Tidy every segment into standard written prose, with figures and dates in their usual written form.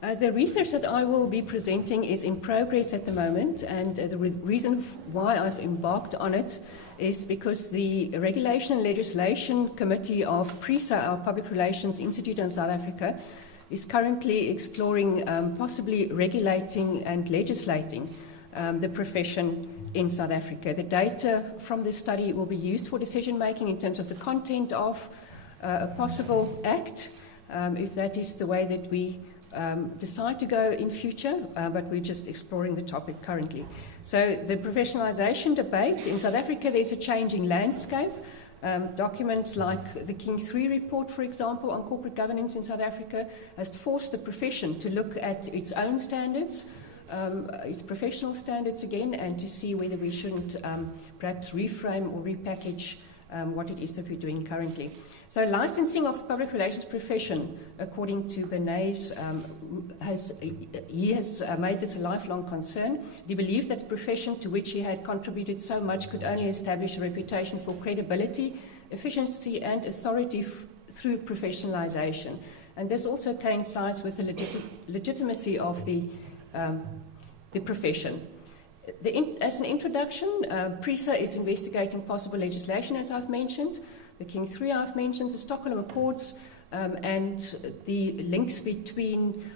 The research that I will be presenting is in progress at the moment, and the reason why I've embarked on it is because the Regulation and Legislation Committee of PRISA, our Public Relations Institute in South Africa, is currently exploring possibly regulating and legislating the profession in South Africa. The data from this study will be used for decision making in terms of the content of a possible act, if that is the way that we decide to go in future, but we're just exploring the topic currently. So the professionalisation debate in South Africa, there's a changing landscape. Documents like the King III report, for example, on corporate governance in South Africa, has forced the profession to look at its own standards, its professional standards again, and to see whether we shouldn't perhaps reframe or repackage what it is that we're doing currently. So licensing of the public relations profession, according to Bernays, has made this a lifelong concern. He believed that the profession to which he had contributed so much could only establish a reputation for credibility, efficiency and authority through professionalization. And this also coincides with the legitimacy of the profession. As an introduction, PRISA is investigating possible legislation, as I've mentioned. The King III I've mentioned, the Stockholm Accords, and the links between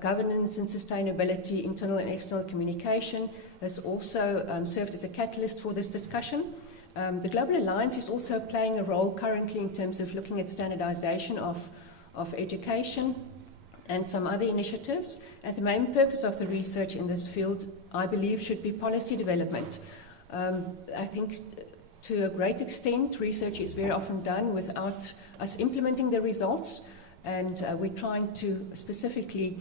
governance and sustainability, internal and external communication, has also served as a catalyst for this discussion. The Global Alliance is also playing a role currently in terms of looking at standardization of education and some other initiatives. And the main purpose of the research in this field, I believe, should be policy development. I think to a great extent, research is very often done without us implementing the results, and we're trying to specifically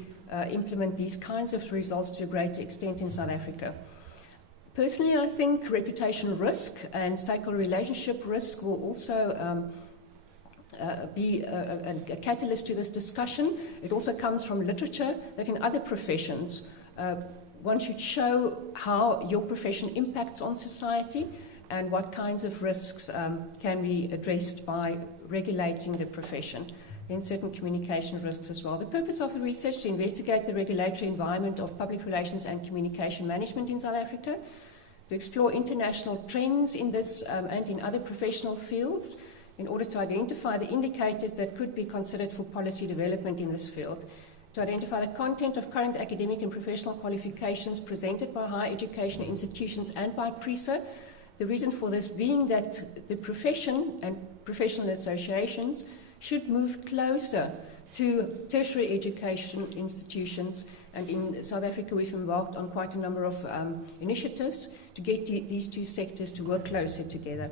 implement these kinds of results to a great extent in South Africa. Personally, I think reputational risk and stakeholder relationship risk will also be a catalyst to this discussion. It also comes from literature that in other professions, one should show how your profession impacts on society and what kinds of risks can be addressed by regulating the profession. Then certain communication risks as well. The purpose of the research to investigate the regulatory environment of public relations and communication management in South Africa, to explore international trends in this and in other professional fields, in order to identify the indicators that could be considered for policy development in this field, to identify the content of current academic and professional qualifications presented by higher education institutions and by PRISA. The reason for this being that the profession and professional associations should move closer to tertiary education institutions, and in South Africa we've embarked on quite a number of initiatives to get these two sectors to work closer together.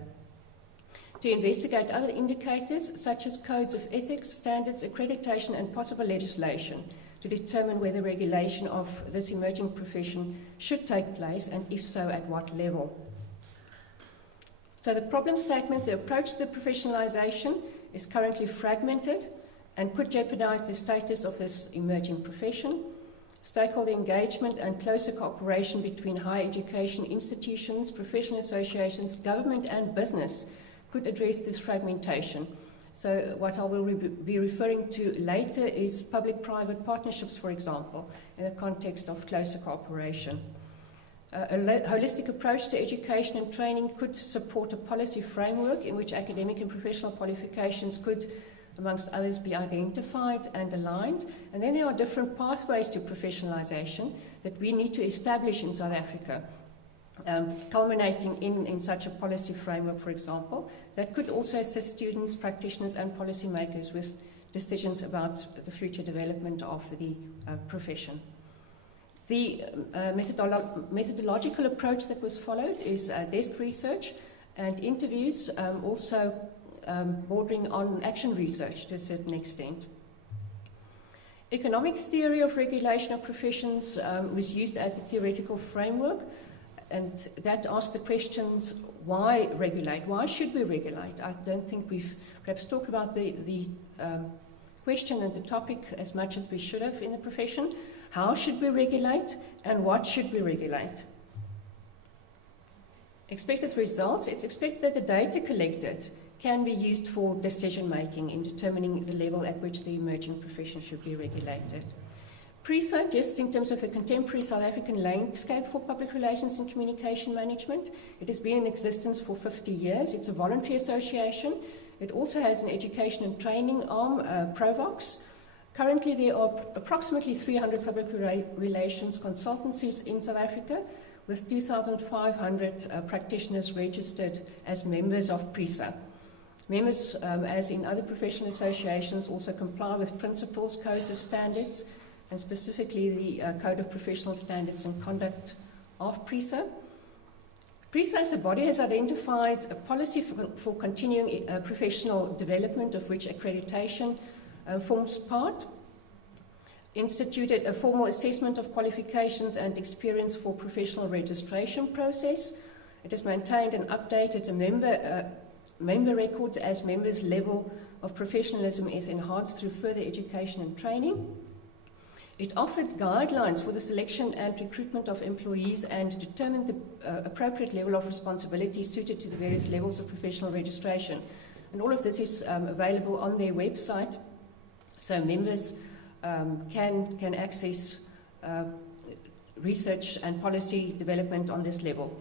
To investigate other indicators such as codes of ethics, standards, accreditation and possible legislation to determine whether regulation of this emerging profession should take place, and if so, at what level. So the problem statement, the approach to the professionalization is currently fragmented and could jeopardize the status of this emerging profession. Stakeholder engagement and closer cooperation between higher education institutions, professional associations, government and business could address this fragmentation. So what I will be referring to later is public-private partnerships, for example, in the context of closer cooperation. A holistic approach to education and training could support a policy framework in which academic and professional qualifications could, amongst others, be identified and aligned. And then there are different pathways to professionalization that we need to establish in South Africa, culminating in such a policy framework, for example, that could also assist students, practitioners and policymakers with decisions about the future development of the profession. The methodological approach that was followed is desk research and interviews, also bordering on action research to a certain extent. Economic theory of regulation of professions was used as a theoretical framework, and that asked the questions, why regulate? Why should we regulate? I don't think we've perhaps talked about the question and the topic as much as we should have in the profession. How should we regulate, and what should we regulate? Expected results. It's expected that the data collected can be used for decision making in determining the level at which the emerging profession should be regulated. PRISA, just in terms of the contemporary South African landscape for public relations and communication management, it has been in existence for 50 years. It's a voluntary association. It also has an education and training arm, Provox. Currently, there are approximately 300 public relations consultancies in South Africa, with 2,500 practitioners registered as members of PRISA. Members, as in other professional associations, also comply with principles, codes of standards, and specifically the Code of Professional Standards and Conduct of PRISA. PRISA as a body has identified a policy for continuing professional development, of which accreditation forms part, instituted a formal assessment of qualifications and experience for professional registration process. It has maintained and updated member records as members' level of professionalism is enhanced through further education and training. It offered guidelines for the selection and recruitment of employees and determined the appropriate level of responsibility suited to the various levels of professional registration. And all of this is available on their website, so members can access research and policy development on this level.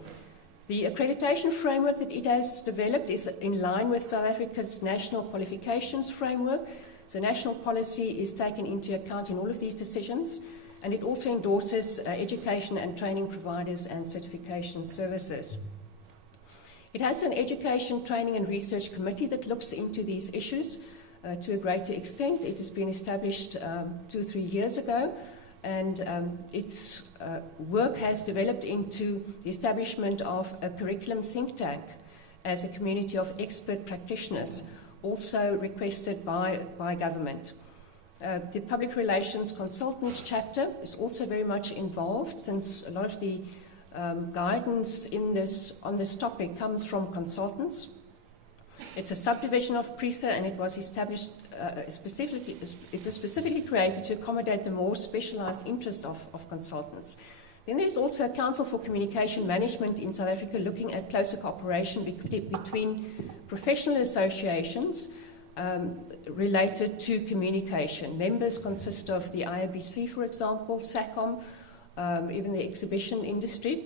The accreditation framework that it has developed is in line with South Africa's national qualifications framework. So national policy is taken into account in all of these decisions, and it also endorses education and training providers and certification services. It has an education, training and research committee that looks into these issues to a greater extent. It has been established 2 or 3 years ago, and its work has developed into the establishment of a curriculum think tank as a community of expert practitioners, also requested by government. The Public Relations Consultants chapter is also very much involved, since a lot of the guidance on this topic comes from consultants. It's a subdivision of PRISA, and it was established specifically created to accommodate the more specialized interest of consultants. Then there's also a Council for Communication Management in South Africa, looking at closer cooperation between professional associations related to communication. Members consist of the IABC, for example, SACOM, even the exhibition industry.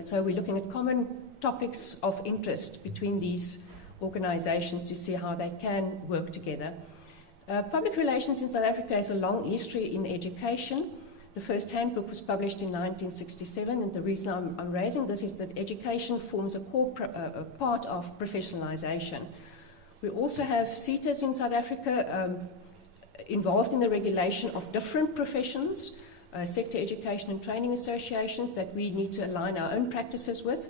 So we're looking at common topics of interest between these organizations to see how they can work together. Public relations in South Africa has a long history in education. The first handbook was published in 1967, and the reason I'm raising this is that education forms a core part of professionalization. We also have CETAs in South Africa involved in the regulation of different professions, sector education and training associations that we need to align our own practices with.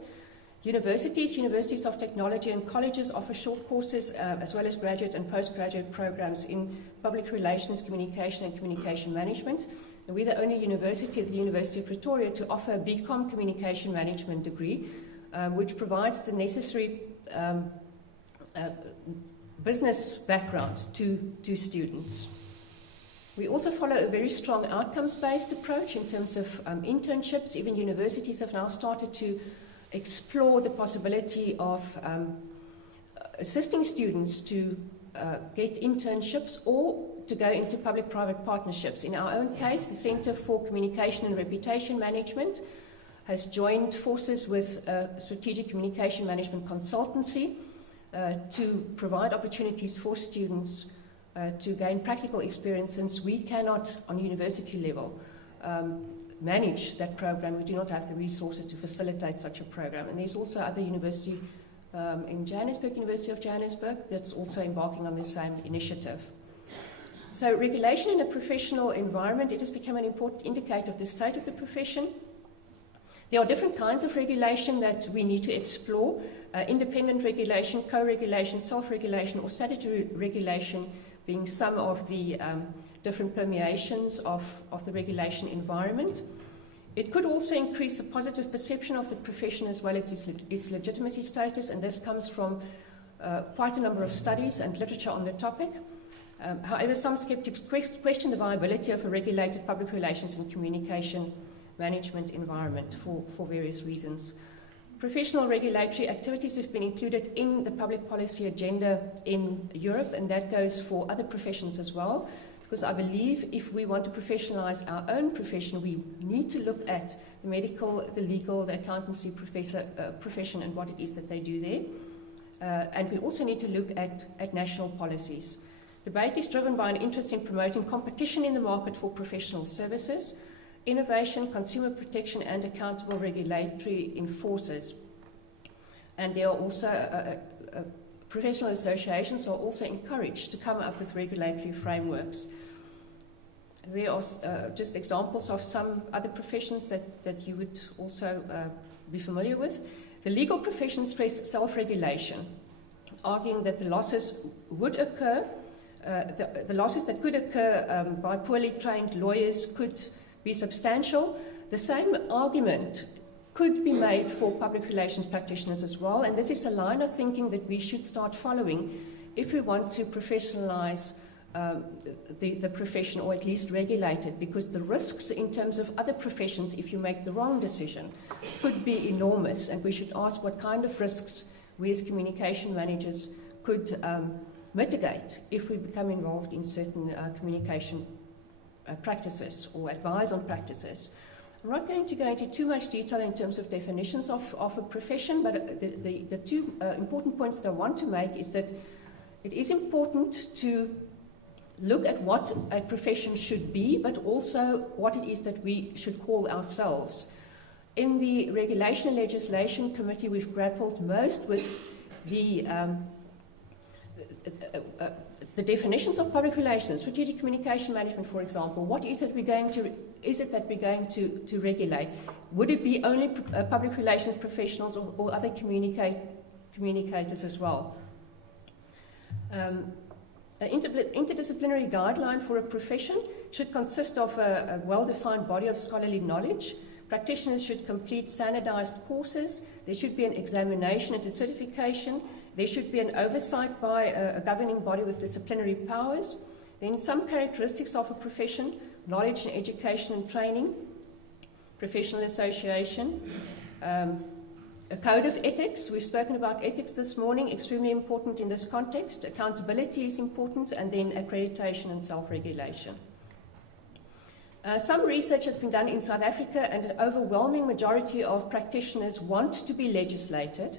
Universities of technology and colleges offer short courses as well as graduate and postgraduate programs in public relations, communication and communication management. And we're the only university at the University of Pretoria to offer a BCom communication management degree, which provides the necessary business background to students. We also follow a very strong outcomes-based approach in terms of internships. Even universities have now started to explore the possibility of assisting students to get internships or to go into public-private partnerships. In our own case, the Centre for Communication and Reputation Management has joined forces with a strategic communication management consultancy to provide opportunities for students to gain practical experience, since we cannot, on university level, manage that program. We do not have the resources to facilitate such a program. And there's also other university in Johannesburg, University of Johannesburg, that's also embarking on the same initiative. So regulation in a professional environment, it has become an important indicator of the state of the profession. There are different kinds of regulation that we need to explore. Independent regulation, co-regulation, self-regulation, or statutory regulation being some of the different permeations of the regulation environment. It could also increase the positive perception of the profession as well as its legitimacy status, and this comes from quite a number of studies and literature on the topic. However, some skeptics question the viability of a regulated public relations and communication management environment for various reasons. Professional regulatory activities have been included in the public policy agenda in Europe, and that goes for other professions as well, because I believe if we want to professionalize our own profession, we need to look at the medical, the legal, the accountancy profession and what it is that they do there. And we also need to look at national policies. Debate is driven by an interest in promoting competition in the market for professional services, innovation, consumer protection, and accountable regulatory enforcers. And there are also professional associations are also encouraged to come up with regulatory frameworks. There are just examples of some other professions that you would also be familiar with. The legal profession stress self-regulation, arguing that the losses would occur, the losses that could occur by poorly trained lawyers could be substantial. The same argument could be made for public relations practitioners as well, and this is a line of thinking that we should start following if we want to professionalize the profession, or at least regulate it, because the risks in terms of other professions, if you make the wrong decision, could be enormous, and we should ask what kind of risks we as communication managers could mitigate if we become involved in certain communication practices or advise on practices. I'm not going to go into too much detail in terms of definitions of a profession, but the two important points that I want to make is that it is important to look at what a profession should be, but also what it is that we should call ourselves. In the Regulation and Legislation Committee, we've grappled most with the definitions of public relations, strategic communication management, for example. What is it that we're going to regulate? Would it be only public relations professionals or other communicators as well? An interdisciplinary guideline for a profession should consist of a well-defined body of scholarly knowledge. Practitioners should complete standardized courses. There should be an examination and a certification. There should be an oversight by a governing body with disciplinary powers. Then some characteristics of a profession: knowledge and education and training, professional association, a code of ethics. We've spoken about ethics this morning, extremely important in this context. Accountability is important, and then accreditation and self-regulation. Some research has been done in South Africa, and an overwhelming majority of practitioners want to be legislated.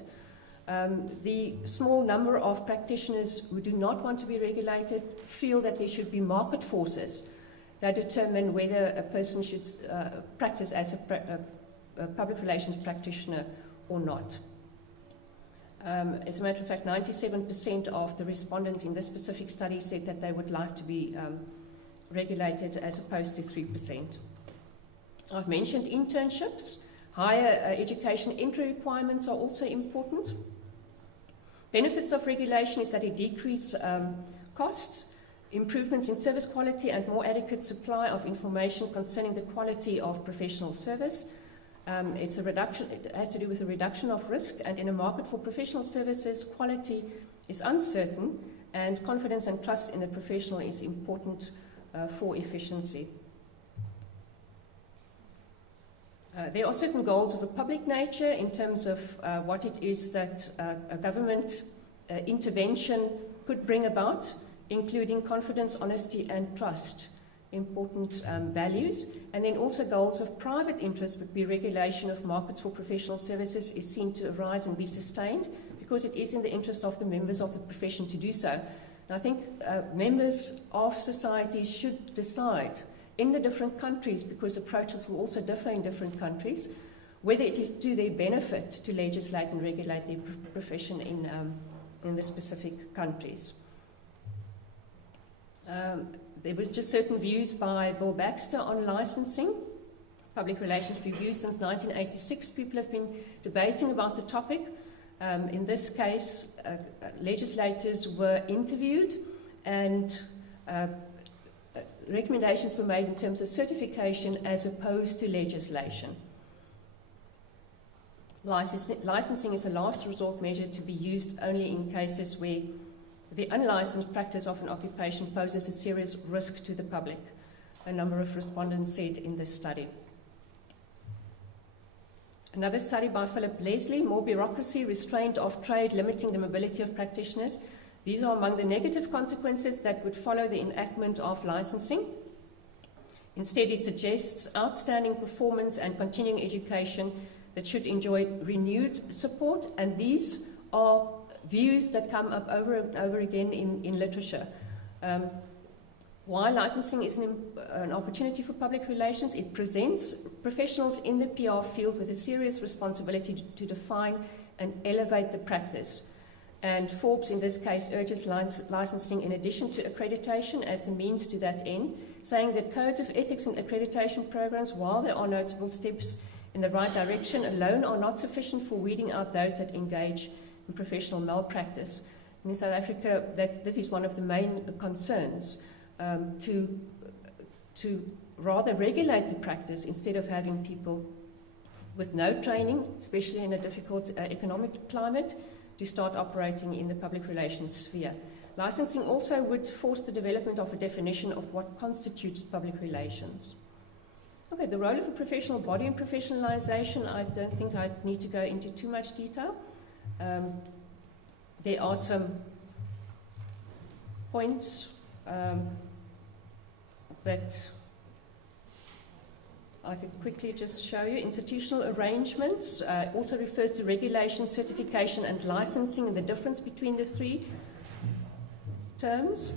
The small number of practitioners who do not want to be regulated feel that there should be market forces that determine whether a person should practice as a public relations practitioner or not. As a matter of fact, 97% of the respondents in this specific study said that they would like to be regulated, as opposed to 3%. I've mentioned internships. Higher education entry requirements are also important. Benefits of regulation is that it decreases costs, improvements in service quality, and more adequate supply of information concerning the quality of professional service. It has to do with a reduction of risk, and in a market for professional services, quality is uncertain, and confidence and trust in the professional is important for efficiency. There are certain goals of a public nature in terms of what it is that a government intervention could bring about, including confidence, honesty, and trust, important values. And then also goals of private interest would be regulation of markets for professional services is seen to arise and be sustained, because it is in the interest of the members of the profession to do so. And I think members of society should decide in the different countries, because approaches will also differ in different countries, whether it is to their benefit to legislate and regulate their profession in the specific countries. There was just certain views by Bill Baxter on licensing. Public Relations Review since 1986, people have been debating about the topic. In this case, legislators were interviewed, and recommendations were made in terms of certification as opposed to legislation. Licensing is a last resort measure to be used only in cases where the unlicensed practice of an occupation poses a serious risk to the public, a number of respondents said in this study. Another study by Philip Leslie, More Bureaucracy, Restraint of Trade, Limiting the Mobility of Practitioners. These are among the negative consequences that would follow the enactment of licensing. Instead, it suggests outstanding performance and continuing education that should enjoy renewed support, and these are views that come up over and over again in literature. While licensing is an opportunity for public relations, it presents professionals in the PR field with a serious responsibility to define and elevate the practice. And Forbes, in this case, urges licensing in addition to accreditation as the means to that end, saying that codes of ethics and accreditation programs, while there are notable steps in the right direction, alone are not sufficient for weeding out those that engage in professional malpractice. And in South Africa, this is one of the main concerns, to rather regulate the practice instead of having people with no training, especially in a difficult economic climate, to start operating in the public relations sphere. Licensing also would force the development of a definition of what constitutes public relations. Okay, the role of a professional body in professionalization, I don't think I need to go into too much detail. There are some points that I could quickly just show you. Institutional arrangements also refers to regulation, certification, and licensing, and the difference between the three terms.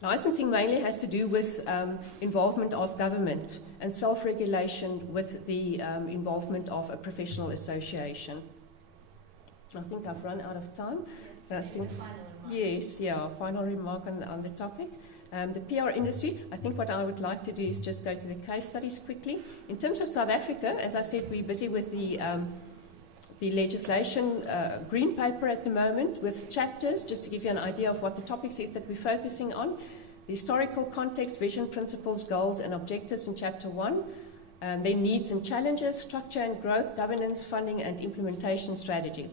Licensing mainly has to do with involvement of government and self-regulation with the involvement of a professional association. I think I've run out of time. Final remark on the topic. The PR industry, I think what I would like to do is just go to the case studies quickly. In terms of South Africa, as I said, we're busy with the legislation green paper at the moment with chapters, just to give you an idea of what the topics is that we're focusing on. The historical context, vision, principles, goals, and objectives in Chapter 1. Their needs and challenges, structure and growth, governance, funding, and implementation strategy.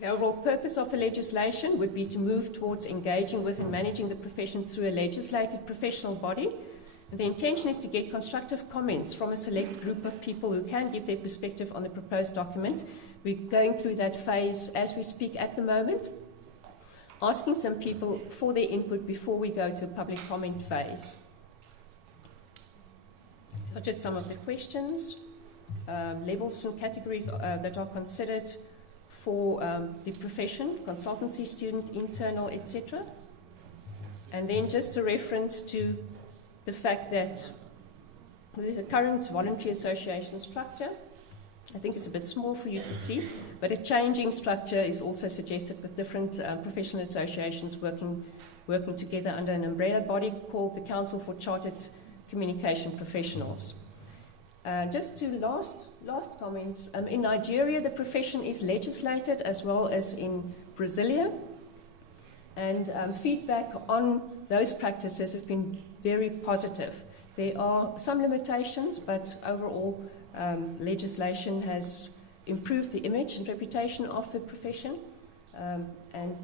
The overall purpose of the legislation would be to move towards engaging with and managing the profession through a legislated professional body. And the intention is to get constructive comments from a select group of people who can give their perspective on the proposed document. We're going through that phase as we speak at the moment, asking some people for their input before we go to a public comment phase. So just some of the questions, levels and categories that are considered for the profession, consultancy, student, internal, etc. And then just a reference to the fact that there's a current voluntary association structure. I think it's a bit small for you to see, but a changing structure is also suggested with different professional associations working together under an umbrella body called the Council for Chartered Communication Professionals. Just to last comments. In Nigeria, the profession is legislated as well as in Brasilia, and feedback on those practices have been very positive. There are some limitations, but overall legislation has improved the image and reputation of the profession and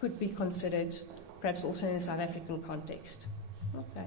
could be considered perhaps also in a South African context. Okay.